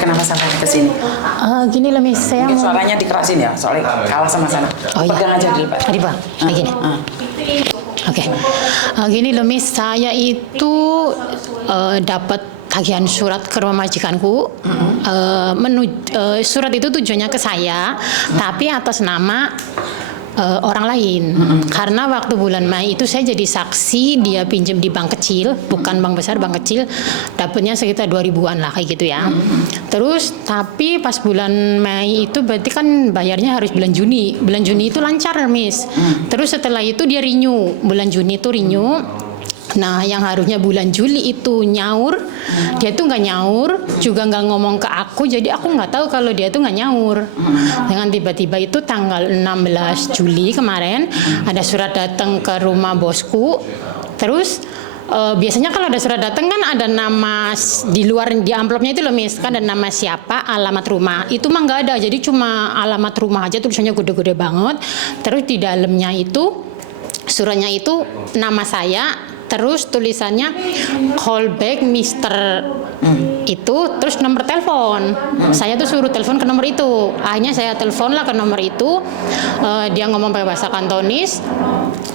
kenapa sampai ke sini? Gini loh Miss, saya Mungkin mau... suaranya dikerasin ya, soalnya kalah sama sana. Oh iya. Pegang aja dulu Pak. Tadi Pak, kayak gini. Oke. Gini loh Miss, saya itu dapat tagihan surat ke rumah majikanku. Surat itu tujuannya ke saya, tapi atas nama orang lain. Karena waktu bulan Mei itu saya jadi saksi, dia pinjam di bank kecil, bukan bank besar, bank kecil, dapatnya sekitar 2000-an lah kayak gitu ya. Terus tapi pas bulan Mei itu berarti kan bayarnya harus bulan Juni. Bulan Juni itu lancar, Miss. Terus setelah itu dia renew, bulan Juni itu renew. Nah, yang harusnya bulan Juli itu nyaur, dia tuh nggak nyaur, juga nggak ngomong ke aku, jadi aku nggak tahu kalau dia tuh nggak nyaur. Dengan tiba-tiba itu tanggal 16 Juli kemarin, ada surat datang ke rumah bosku, terus biasanya kalau ada surat datang kan ada nama di luar di amplopnya itu loh Miss, kan ada nama siapa, alamat rumah. Itu mah nggak ada, jadi cuma alamat rumah aja, tulisannya gede-gede banget. Terus di dalamnya itu suratnya itu nama saya, terus tulisannya call back Mister itu, terus nomor telepon. Saya tuh suruh telepon ke nomor itu. Akhirnya saya telepon lah ke nomor itu. Dia ngomong pakai bahasa Kantonis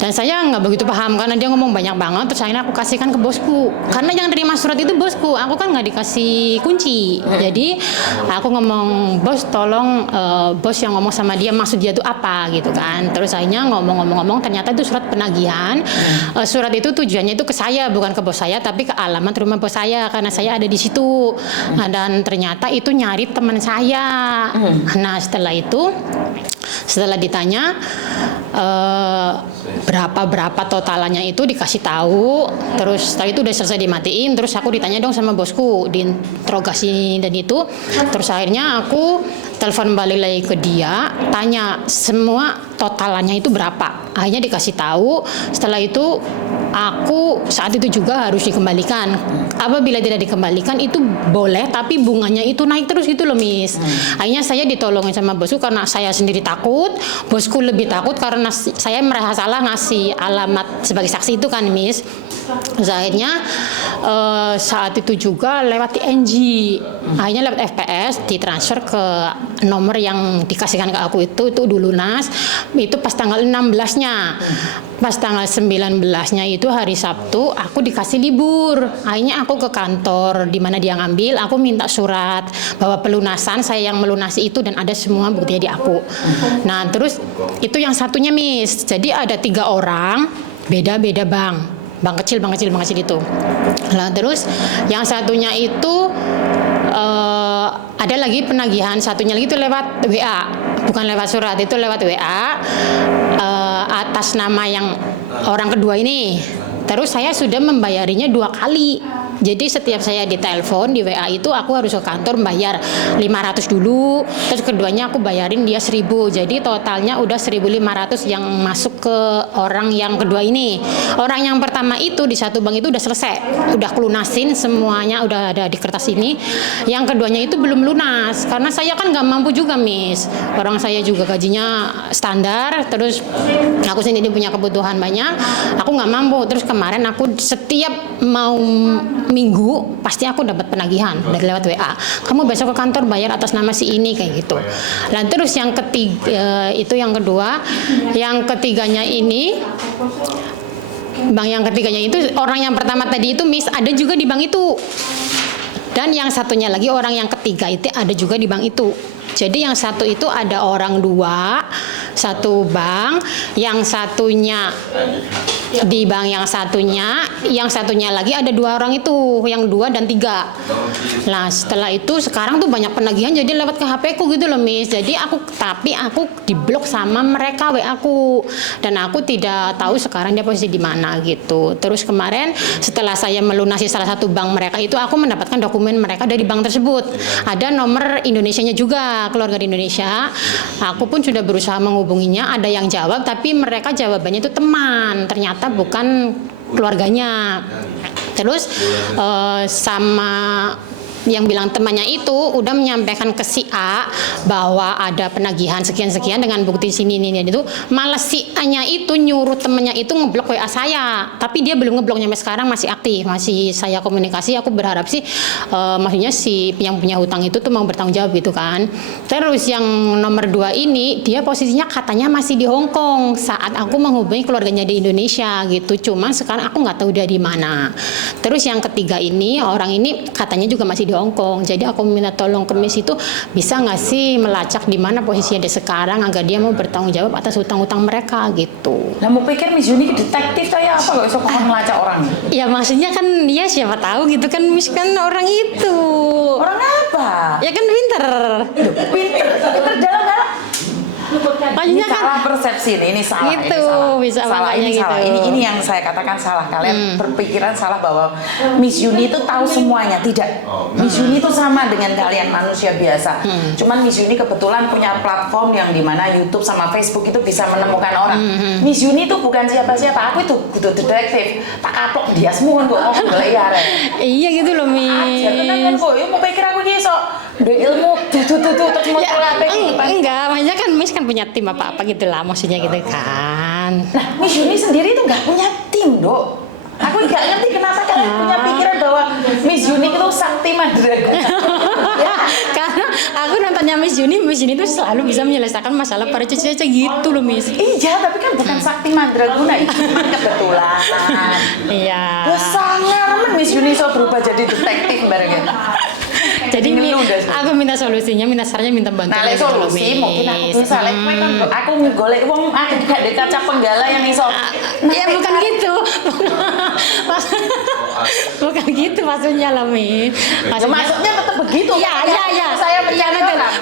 dan saya nggak begitu paham karena dia ngomong banyak banget. Terus akhirnya aku kasihkan ke bosku. Karena yang terima surat itu bosku. Aku kan nggak dikasih kunci. Jadi aku ngomong, bos tolong bos yang ngomong sama dia maksud dia tuh apa gitu kan. Terus akhirnya ngomong ternyata itu surat penagihan. Surat itu tujuannya itu ke saya, bukan ke bos saya, tapi ke alamat rumah bos saya karena saya ada di situ. Dan ternyata itu nyari teman saya. Nah setelah ditanya berapa totalannya itu dikasih tahu. Terus setelah itu udah selesai dimatiin. Terus aku ditanya dong sama bosku, diinterogasi dan itu. Terus akhirnya aku telepon balik lagi ke dia, tanya semua totalannya itu berapa. Akhirnya dikasih tahu. Setelah itu aku saat itu juga harus dikembalikan. Apabila tidak dikembalikan itu boleh, tapi bunganya itu naik terus gitu loh Miss. Akhirnya saya ditolongin sama bosku karena saya sendiri takut, bosku lebih takut karena saya merasa salah ngasih alamat sebagai saksi itu kan Miss. Terus akhirnya saat itu juga lewat TNG, akhirnya lewat FPS ditransfer ke nomor yang dikasihkan ke aku itu dulu lunas. Itu pas tanggal 16-nya. Pas tanggal 19-nya itu hari Sabtu aku dikasih libur. Akhirnya aku ke kantor di mana dia ngambil, aku minta surat bahwa pelunasan saya yang melunasi itu dan ada semua buktinya di aku. Nah, terus itu yang satunya Miss. Jadi ada 3 orang beda-beda bank kecil itu. Nah, terus yang satunya itu ada lagi penagihan, satunya lagi itu lewat WA, bukan lewat surat, itu lewat WA atas nama yang orang kedua ini. Terus saya sudah membayarinya 2 kali. Jadi setiap saya ditelepon di WA itu aku harus ke kantor bayar 500 dulu, terus keduanya aku bayarin dia 1000. Jadi totalnya udah 1500 yang masuk ke orang yang kedua ini. Orang yang pertama itu di satu bank itu udah selesai, udah kelunasin semuanya, udah ada di kertas ini. Yang keduanya itu belum lunas karena saya kan nggak mampu juga Miss. Orang saya juga gajinya standar, terus aku sendiri punya kebutuhan banyak, aku nggak mampu. Terus kemarin aku setiap mau minggu pasti aku dapat penagihan dari lewat WA. Kamu besok ke kantor bayar atas nama si ini kayak gitu. Nah, terus yang ketiga itu yang kedua, yang ketiganya ini bank yang ketiganya itu orang yang pertama tadi itu Miss ada juga di bank itu. Dan yang satunya lagi orang yang ketiga itu ada juga di bank itu. Jadi yang satu itu ada orang 2, satu bank, yang satunya di bank yang satunya lagi ada 2 orang itu, yang 2 dan 3. Nah, setelah itu sekarang tuh banyak penagihan jadi lewat ke HP ku gitu loh Miss. Jadi aku diblok sama mereka WA aku dan aku tidak tahu sekarang dia posisi di mana gitu. Terus kemarin setelah saya melunasi salah satu bank mereka itu aku mendapatkan dokumen mereka dari bank tersebut. Ada nomor Indonesianya juga, keluarga di Indonesia. Aku pun sudah berusaha menghubunginya, ada yang jawab tapi mereka jawabannya itu teman, ternyata bukan keluarganya. Terus sama yang bilang temannya itu udah menyampaikan ke si A bahwa ada penagihan sekian-sekian dengan bukti sini ini itu, malah si A-nya itu nyuruh temannya itu ngeblok WA saya, tapi dia belum ngebloknya sampai sekarang, masih aktif, masih saya komunikasi. Aku berharap sih maksudnya si yang punya hutang itu tuh mau bertanggung jawab gitu kan. Terus yang nomor 2 ini dia posisinya katanya masih di Hong Kong saat aku menghubungi keluarganya di Indonesia gitu, cuman sekarang aku nggak tahu dia di mana. Terus yang ketiga ini, orang ini katanya juga masih di Hong Kong. Jadi aku minta tolong ke Miss itu bisa nggak sih melacak di mana posisinya dia sekarang agar dia mau bertanggung jawab atas hutang-hutang mereka gitu. Lah mau pikir Miss Yuni detektif kayak apa kok iso ngelacak orang? Ya maksudnya kan ya siapa tahu gitu kan, Miss kan orang itu. Orang apa? Ya kan pinter. Pinter dalam-dalam. Maksudnya Ini kan salah persepsi ini salah. gitu, ini salah. bisa salah, makanya ini gitu. salah. Ini yang saya katakan salah. Kalian berpikiran salah bahwa Miss Yuni itu tahu semuanya. Tidak. Miss Yuni itu sama dengan kalian manusia biasa. Cuman Miss Yuni kebetulan punya platform yang dimana YouTube sama Facebook itu bisa menemukan orang. Miss Yuni itu bukan siapa-siapa. Aku itu kudu detektif. Tak kapok dia semua kok ngomong ya. iya gitu loh, Miss. Ya tenan kan kok. Ya mau pikir aku ki iso duwe ilmu tuh terus mau Ya, apa enggak, maksudnya kan Miss kan punya tim apa-apa gitu lah, maksudnya gitu kan. Nah, Miss Yuni sendiri itu nggak punya tim, Dok. Aku nggak ngerti kenapa kalian punya pikiran bahwa Miss Yuni itu sakti mandraguna. Ya, karena aku nontonnya Miss Yuni tuh selalu bisa menyelesaikan masalah para cucu-cucu gitu loh, Miss. Iya, tapi kan bukan sakti mandraguna, itu cuma kebetulan. Iya. Wah, sangat Miss Yuni so berubah jadi detektif bareng. Jadi aku minta solusinya, minta sarannya, minta bantuan. Nah, lek solusi mungkin aku bisa lek kowe kan aku golek wong aku gak ada kaca penggala yang iso. Ya bukan gitu. Bukan gitu maksudnya loh, Mi. Maksudnya tetap begitu. Iya. Saya mencari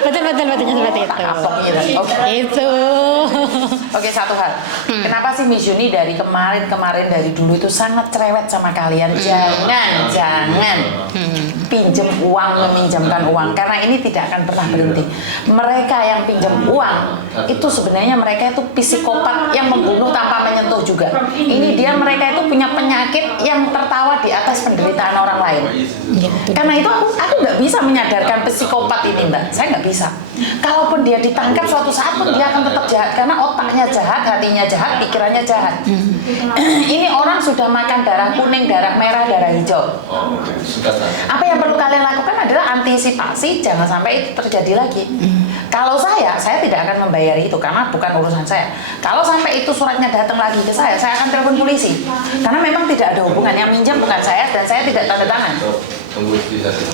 betul seperti itu. Oke. Itu. Oke, satu hal. Kenapa sih Miss Yuni dari kemarin dari dulu itu sangat cerewet sama kalian? Jangan pinjem uang, meminjamkan uang, karena ini tidak akan pernah berhenti. Mereka yang pinjam uang itu sebenarnya mereka itu psikopat yang membunuh tanpa menyentuh juga. Ini dia, mereka itu punya penyakit yang tertawa di atas penderitaan orang lain. Karena itu aku nggak bisa menyadarkan psikopat ini, Mbak. Saya nggak bisa. Kalaupun dia ditangkap suatu saat pun dia akan tetap jahat karena otaknya jahat, hatinya jahat, pikirannya jahat. Ini orang sudah makan darah kuning, darah merah, darah hijau. Apa yang perlu kalian lakukan adalah antisipasi, jangan sampai itu terjadi lagi. Kalau saya tidak akan membayar itu karena bukan urusan saya. Kalau sampai itu suratnya datang lagi ke saya akan telepon polisi. Karena memang tidak ada hubungan, yang minjam bukan saya dan saya tidak tanda tangan.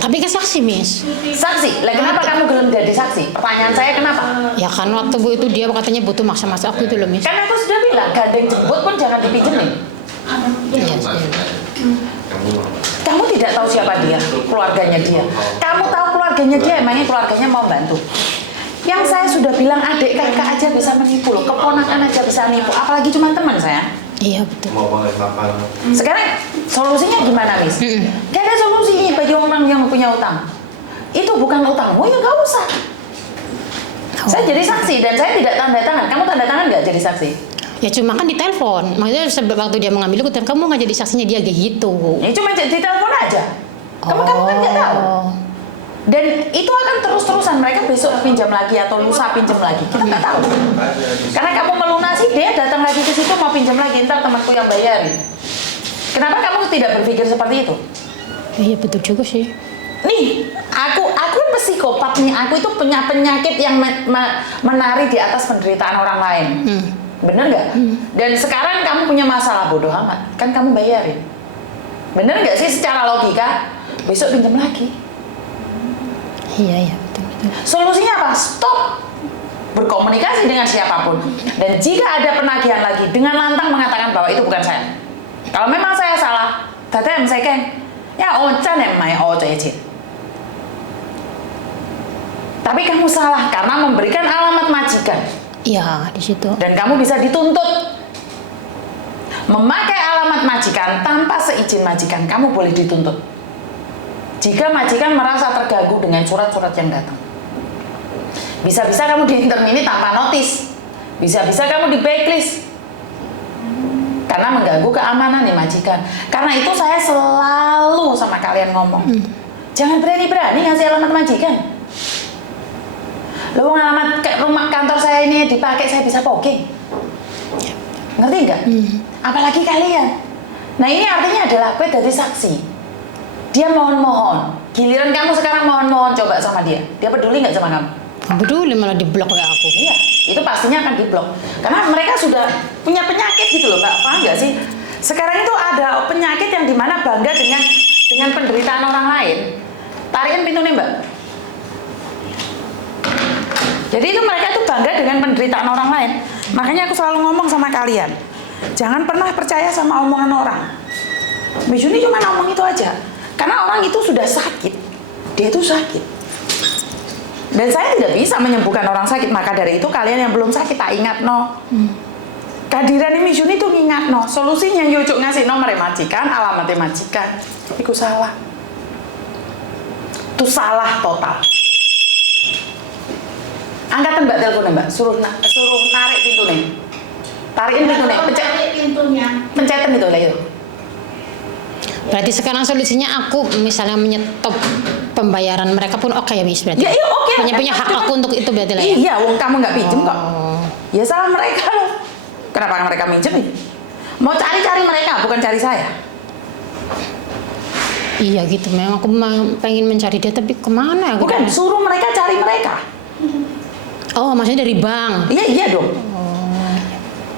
Tapi ke saksi, Miss. Saksi? Lah kenapa kamu gelem jadi saksi? Pertanyaan saya kenapa? Ya kan waktu Bu itu dia katanya butuh maksa-maksa aku itu loh, Miss. Kan aku sudah bilang, gandeng jemput pun jangan dipinjemin. Iya. Kamu tidak tahu siapa dia, keluarganya dia. Kamu tahu keluarganya dia, emangnya keluarganya mau bantu? Yang saya sudah bilang, adik kakak aja bisa menipu loh, keponakan aja bisa nipu, apalagi cuma teman saya. Iya betul. Sekarang solusinya gimana, Miss? Gak ada solusinya bagi orang yang punya utang. Itu bukan utangmu, ya gak usah. Saya jadi saksi dan saya tidak tanda tangan. Kamu tanda tangan nggak jadi saksi? Ya cuma kan ditelepon. Maksudnya waktu dia mengambil aku, kamu nggak jadi saksinya dia kayak gitu. Ya cuma ditelepon aja. Kamu kan nggak tahu. Dan itu akan terus-terusan, mereka besok pinjam lagi atau lusa pinjam lagi, kita nggak tahu. Karena kamu melunasi, dia datang lagi ke situ mau pinjam lagi, ntar temanku yang bayarin. Kenapa kamu tidak berpikir seperti itu? Iya betul juga sih. Nih, aku psikopat nih, aku itu punya penyakit yang menari di atas penderitaan orang lain. Bener nggak? Dan sekarang kamu punya masalah, bodoh amat, kan kamu bayarin. Bener nggak sih secara logika? Besok pinjam lagi. Iya betul. Solusinya apa? Stop berkomunikasi dengan siapapun. Dan jika ada penagihan lagi, dengan lantang mengatakan bahwa itu bukan saya. Kalau memang saya salah, datang saya kan, ya oncan yang main ojek. Tapi kamu salah karena memberikan alamat majikan. Iya di situ. Dan kamu bisa dituntut. Memakai alamat majikan tanpa seizin majikan, kamu boleh dituntut. Jika majikan merasa terganggu dengan surat-surat yang datang. Bisa-bisa kamu di-terminate tanpa notis. Bisa-bisa kamu di blacklist. Karena mengganggu keamanan nih majikan. Karena itu saya selalu sama kalian ngomong. Jangan berani-berani ngasih alamat majikan. Lo alamat rumah kantor saya ini dipakai, saya bisa poking. Ngerti nggak? Apalagi kalian. Nah ini artinya adalah kue dari saksi. Dia mohon-mohon. Giliran kamu sekarang mohon-mohon coba sama dia. Dia peduli nggak sama kamu? Nggak peduli, malah diblok kayak aku. Iya, itu pastinya akan diblok. Karena mereka sudah punya penyakit gitu loh, Mbak. Paham nggak sih? Sekarang itu ada penyakit yang dimana bangga dengan penderitaan orang lain. Tarikin pintunya, Mbak. Jadi itu mereka itu bangga dengan penderitaan orang lain. Makanya aku selalu ngomong sama kalian, jangan pernah percaya sama omongan orang. Miss Yuni cuma ngomong itu aja. Karena orang itu sudah sakit. Dia itu sakit. Dan saya tidak bisa menyembuhkan orang sakit. Maka dari itu kalian yang belum sakit tak ingat no. Kehadiran Miss Yuni itu ngingat no. Solusinya yujuk ngasih nomor majikan, alamatnya majikan. Itu salah. Itu salah total. Angkat Mbak teleponnya Mbak. Suruh narik pintunya. Tarikin pintunya. Pencetan itu lah itu. Berarti sekarang solusinya aku misalnya menyetop pembayaran mereka pun oke ya Miss berarti? Ya iya oke. Punya hak aku untuk itu berarti lah ya? Iya, wong kamu nggak pinjem kok. Ya salah mereka loh. Kenapa mereka minjem nih? Mau cari-cari mereka, bukan cari saya. Iya gitu, memang aku pengen mencari dia tapi kemana? Bukan, suruh mereka cari mereka. Oh, maksudnya dari bank? Iya dong.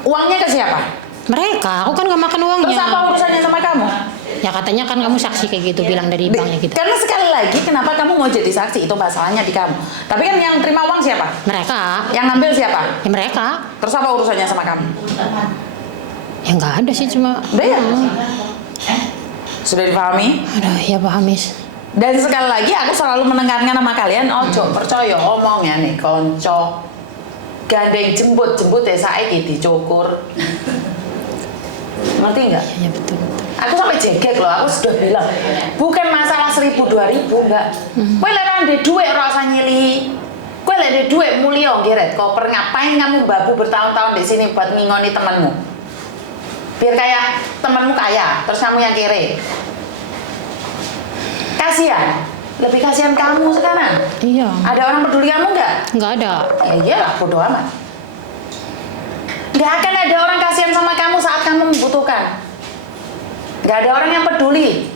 Uangnya ke siapa? Mereka, aku kan nggak makan uangnya. Terus apa urusannya sama kamu? Ya katanya kan kamu saksi kayak gitu, bilang dari banknya gitu. Karena sekali lagi, kenapa kamu mau jadi saksi? Itu masalahnya di kamu. Tapi kan yang terima uang siapa? Mereka. Yang ngambil siapa? Ya mereka. Terus apa urusannya sama kamu? Ya nggak ada sih, cuma. Udah ya? Sudah dipahami? Aduh, ya paham Miss. Dan sekali lagi aku selalu menekankan sama kalian, ojo percaya omongnya nih konco. Gandeng jemput ya saiki dicukur. Ngerti nggak? Ya betul. Aku sampai jegek loh, aku sudah bilang bukan masalah 1.000 2.000 enggak. Kowe lek ndek dhuwit ora usah nyili. Kowe lek ndek dhuwit mulya ngeret koper, ngapain kamu babu bertahun-tahun di sini buat ngingoni temanmu? Biar kayak temanmu kaya, terus kamu yang kere. Kasihan. Lebih kasihan kamu sekarang. Iya. Ada orang peduli kamu nggak? Nggak ada. Ya iyalah, bodo amat. Nggak akan ada orang kasihan sama kamu saat kamu membutuhkan. Nggak ada orang yang peduli.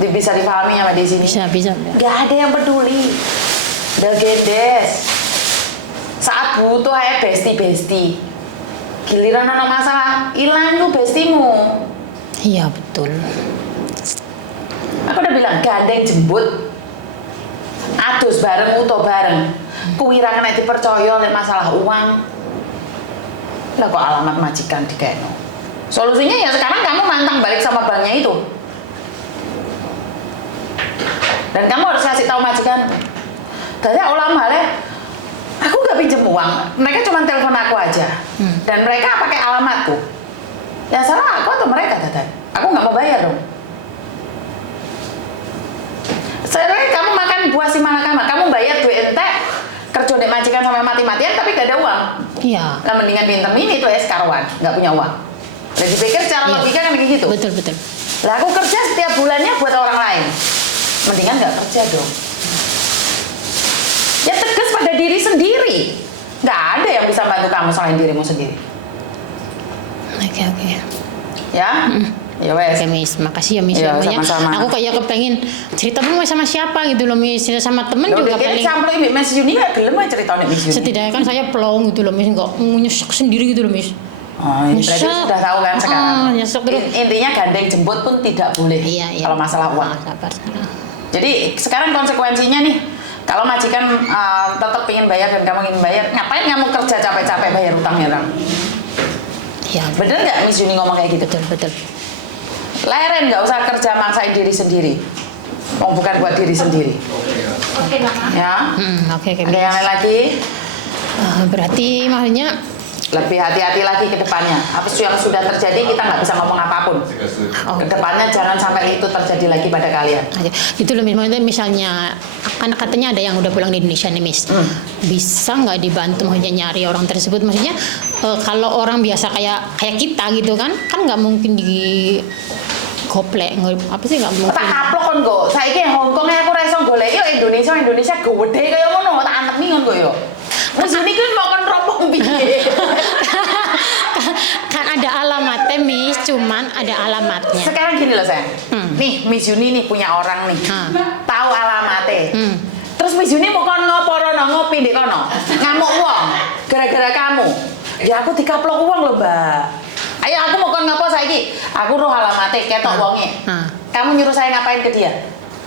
Bisa dipahami sama di sini. Bisa. Nggak ada yang peduli. Udah gendes. Saat butuh aja besti. Giliran ada masalah, hilang tuh bestimu. Iya betul. Aku udah bilang gandeng jembut, adus bareng, utuh bareng. Kuwirangan nek dipercaya lek masalah uang. Lah kok alamat majikan dikeno. Solusinya ya sekarang kamu mantang balik sama banknya itu. Dan kamu harus kasih tahu majikan. Tanya ulama le, aku gak pinjem uang, mereka cuma telepon aku aja. Dan mereka pakai alamatku. Yang salah aku atau mereka Dadan? Aku nggak mau bayar dong. Sebenarnya kamu makan buah si malakama, kamu bayar duit ente, kerja di majikan sampai mati-matian tapi gak ada uang. Iya. Lah mendingan pinter ini tuh karuan, nggak punya uang. Lah dipikir cara logika kan kayak gitu. Betul. Lah aku kerja setiap bulannya buat orang lain, mendingan nggak kerja dong. Ya tegas pada diri sendiri. Nggak ada yang bisa bantu kamu selain dirimu sendiri. Oke. Ya? Ya wes. Oke Miss, makasih ya Miss. Iya, Banyak. sama-sama. Aku kayak kepengen cerita pun sama siapa gitu loh Miss, cerita sama temen juga paling. Campur ini Miss Yuni nggak gelem aja cerita Miss Yuni. Setidaknya kan saya plong gitu loh Miss, nggak nyesek sendiri gitu loh Miss. Oh, ini berarti Nyesek. sudah tahu kan sekarang. Nyesek terus. Intinya gandeng jemput pun tidak boleh. Iya. Kalau masalah uang. Sabar. Jadi sekarang konsekuensinya nih, kalau majikan tetap ingin bayar dan kamu ingin bayar, ngapain kamu kerja capek-capek bayar utangnya kamu? Iya. Bener nggak Miss Yuni ngomong kayak gitu? Betul. Leren, nggak usah kerja maksain diri sendiri. Oh, bukan buat diri sendiri. Oke, Ya. Oke. Ada yang lain lagi? Berarti maksudnya Lebih hati-hati lagi ke depannya. Apa yang sudah terjadi kita nggak bisa ngomong apapun. Ke depannya jangan sampai itu terjadi lagi pada kalian. itu loh misalnya kan katanya ada yang udah pulang di Indonesia nih Miss, bisa nggak dibantu maksudnya nyari orang tersebut, maksudnya kalau orang biasa kayak kita gitu kan nggak mungkin goplek apa sih nggak mungkin. Tak kaplok kon kok. Saiki Hongkong aku ra iso golek yo Indonesia gede kaya ngono tak anemi ngono kok yo. Wis ini kan mau kon rompong piye. Kan ada alamatnya Miss, cuman ada alamatnya. Sekarang gini loh sayang. Nih Miss Yuni nih punya orang nih. Tahu alamatnya. Terus Miss Yuni mau kon ngopo rono ngopi di kono. Ngamuk wong gara-gara kamu. Ya aku dikaplok uang loh, Mbak. Ayo aku mau kon ngopo saiki? Aku roh alamatnya ketok wonge. Kamu nyuruh saya ngapain ke dia?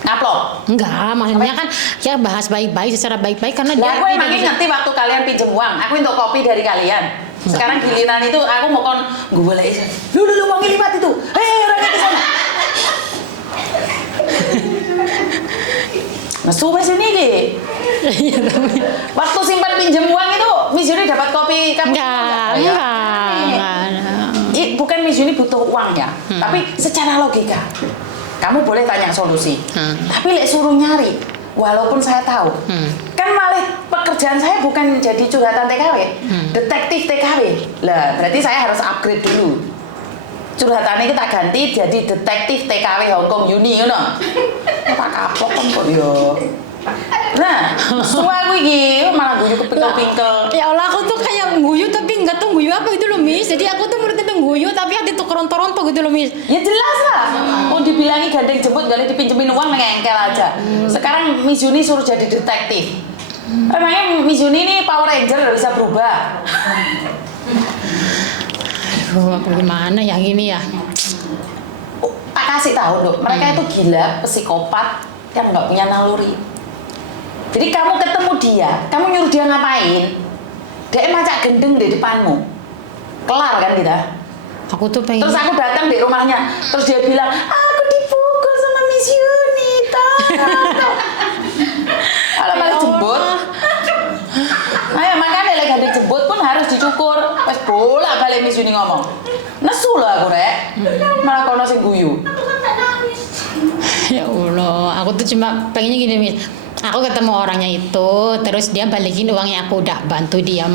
Ngaplok? Enggak, maksudnya kan ya bahas baik-baik secara baik-baik karena Lah dia aku emangnya ngerti waktu kalian pinjem uang. Aku untuk kopi dari kalian. Sekarang giliran itu aku mau kon golek. Lu uangnya lipat itu. Orangnya ke sana. Nesu wes ini ki. Iya, tapi Waktu simpan pinjem uang itu Miss Yuni dapat kopi kamu? enggak. Bukan Miss Yuni butuh uang ya, tapi secara logika kamu boleh tanya solusi. Tapi lek suruh nyari, walaupun saya tahu, kan malah pekerjaan saya bukan jadi curhatan TKW, detektif TKW. Lah, berarti saya harus upgrade dulu. Curhatannya kita ganti jadi detektif TKW Hongkong Yuni, ngono. Tak kapok kan kok yo. Nah, suami iki malah guyu kepingkel-pingkel. Ya Allah, aku tuh kayak guyu tapi enggak tahu guyu apa gitu loh, Miss. Jadi aku tuh menurut itu guyu tapi hati tuh keronto-ronto gitu loh, Miss. Ya jelas lah. Mau dibilangi gandeng jemput gak dipinjemin uang ngengkel aja. Sekarang Miss Yuni suruh jadi detektif. Emangnya Miss Yuni ini Power Ranger gak bisa berubah? Aduh, bagaimana ya ini ya? Tak kasih tahu dong, mereka itu gila, psikopat yang nggak punya naluri. Jadi kamu ketemu dia, kamu nyuruh dia ngapain? Dia macak gendeng di depanmu. Kelar kan kita? Aku tuh pengen. Terus aku datang di rumahnya, terus dia bilang, aku dipukul sama Miss Yuni, kalau malah jemput. Ayo makanya lagi ada jemput pun harus dicukur. Pas bola balik Miss Yuni ngomong, nesu loh aku rek, malah kono sing guyu. Ya Allah, aku tuh cuma pengennya gini, Miss. Aku ketemu orangnya itu, terus dia balikin uang yang aku udah bantu dia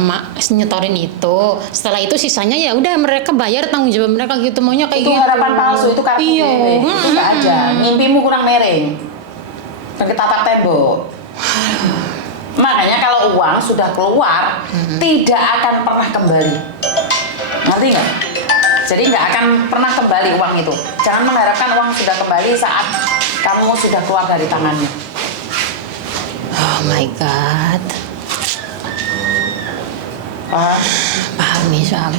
nyetorin itu. Setelah itu sisanya ya udah mereka bayar tanggung jawab mereka gitu, maunya kayak Itu gitu. harapan palsu, itu kartu Iya. itu gak aja. Mimpimu kurang miring. Dan ketatap tembok. Makanya kalau uang sudah keluar, tidak akan pernah kembali. Ngerti nggak? Jadi nggak akan pernah kembali uang itu. Jangan mengharapkan uang sudah kembali saat kamu sudah keluar dari tangannya. Oh my God. Paham, Miss, paham.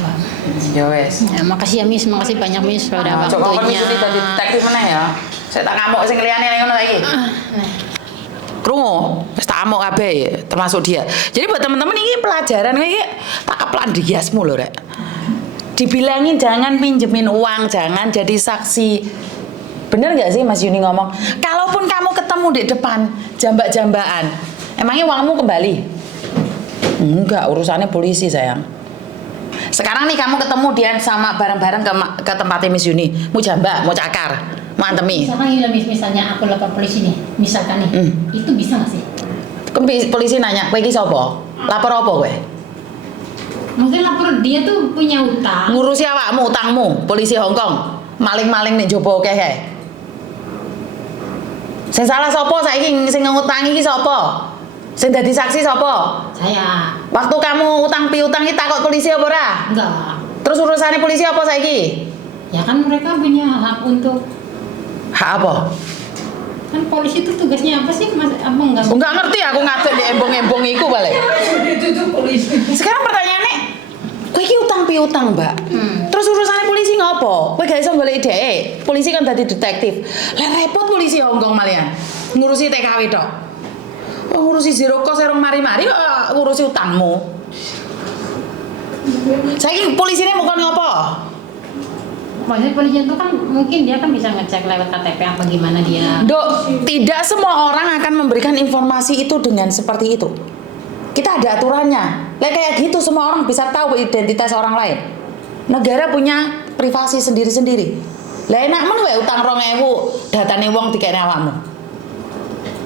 Ya wes. Ya, makasih ya, Miss, makasih banyak, Miss, pada Coba waktunya. ini tadi detektif mana ya? Saya tak ngamuk sing liyane ngono lagi. Krungu, wis tak amuk kabeh termasuk dia. Jadi buat teman-teman ini pelajaran kayak tak keplan dihiasmu lho rek. Dibilangin jangan pinjemin uang, jangan jadi saksi. Bener nggak sih Mas Yuni ngomong? Kalaupun kamu ketemu di depan jambak-jambakan, emangnya uangmu kembali? Enggak, urusannya polisi sayang. Sekarang nih kamu ketemu dia sama bareng-bareng ke tempatnya Miss Yuni, mau jambak, mau cakar, mau antemi. Misalkan misalnya aku lapor polisi nih, misalkan nih, itu bisa nggak sih? Polisi nanya, kowe iki sapa? Lapor apa kowe? Mungkin lapor dia tuh punya utang. Ngurusi awakmu, utangmu, polisi Hongkong. Maling-maling nih jopo kehe. Sing salah sapa saiki sing ngutangi iki sapa? Sing dadi saksi sapa? Saya. Waktu kamu utang piutang iki takut polisi apa ora? Enggak. Terus urusannya polisi apa saiki? Ya kan mereka punya hak untuk. Hak apa? Kan polisi itu tugasnya apa sih, Mas? Apa enggak? Enggak ngerti aku ngatur di embong-embong iku balik. Itu polisi. Sekarang pertanyaannya, kowe iki utang piutang, Mbak. Terus urusannya polisi ngopo? Kowe gak iso golek dhek. Polisi kan dadi detektif. Lah repot polisi Hongkong malian. Ngurusi TKW tok. Oh, ngurusi zero cost erong mari-mari ngurusi utangmu. Saiki polisine mau kon ngopo? Maksudnya polisi itu kan mungkin dia kan bisa ngecek lewat KTP apa gimana dia. Dok, tidak semua orang akan memberikan informasi itu dengan seperti itu. Kita ada aturannya. Kayak gitu semua orang bisa tahu identitas orang lain. Negara punya privasi sendiri-sendiri. Lah enak men wae utang 2.000 datane wong dikene awakmu.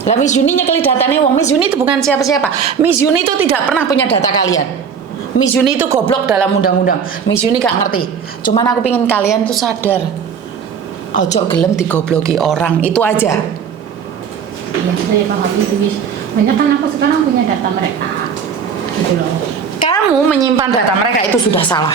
Lah Miss Yuni nyekeli datane wong. Miss Yuni itu bukan siapa-siapa. Miss Yuni itu tidak pernah punya data kalian. Miss Yuni itu goblok dalam undang-undang. Miss Yuni gak ngerti. Cuman aku pingin kalian tuh sadar. ojo gelem digobloki orang, itu aja. Ya saya paham itu Miss. Banyak kan aku sekarang punya data mereka gitu loh. Kamu menyimpan data mereka itu sudah salah.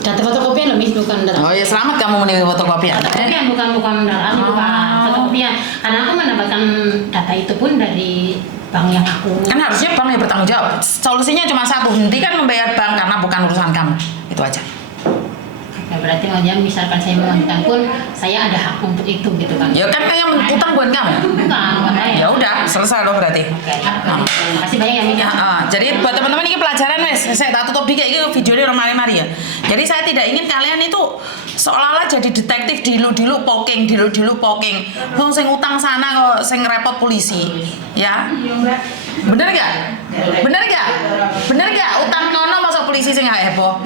Data fotokopian loh Miss, bukan data. Oh ya, selamat kamu menerima fotokopian. Fotokopian bukan data bukan fotokopian. Karena aku mendapatkan data itu pun dari bank yang aku. Kan harusnya bank yang bertanggung jawab. Solusinya cuma satu, hentikan membayar bank karena bukan urusan kamu. Itu aja. Ya, berarti maksudnya misalkan saya menghentikan pun saya ada hak untuk itu gitu kan. Ya kan yang utang bukan kamu. Bukan saya. Ya udah, selesai loh berarti. Oke, terima kasih banyak ya Miss. Jadi buat teman-teman ini pelajaran wes, saya tak tutup dikit ini videonya orang mari-mari ya. Jadi saya tidak ingin kalian itu seolah-olah jadi detektif dilu poking. Wong sing utang sana kok sing repot polisi. Ya. Bener gak? Utang nono masuk polisi sing gak heboh.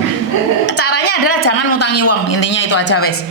Caranya adalah jangan ngutangi uang, intinya itu aja wes.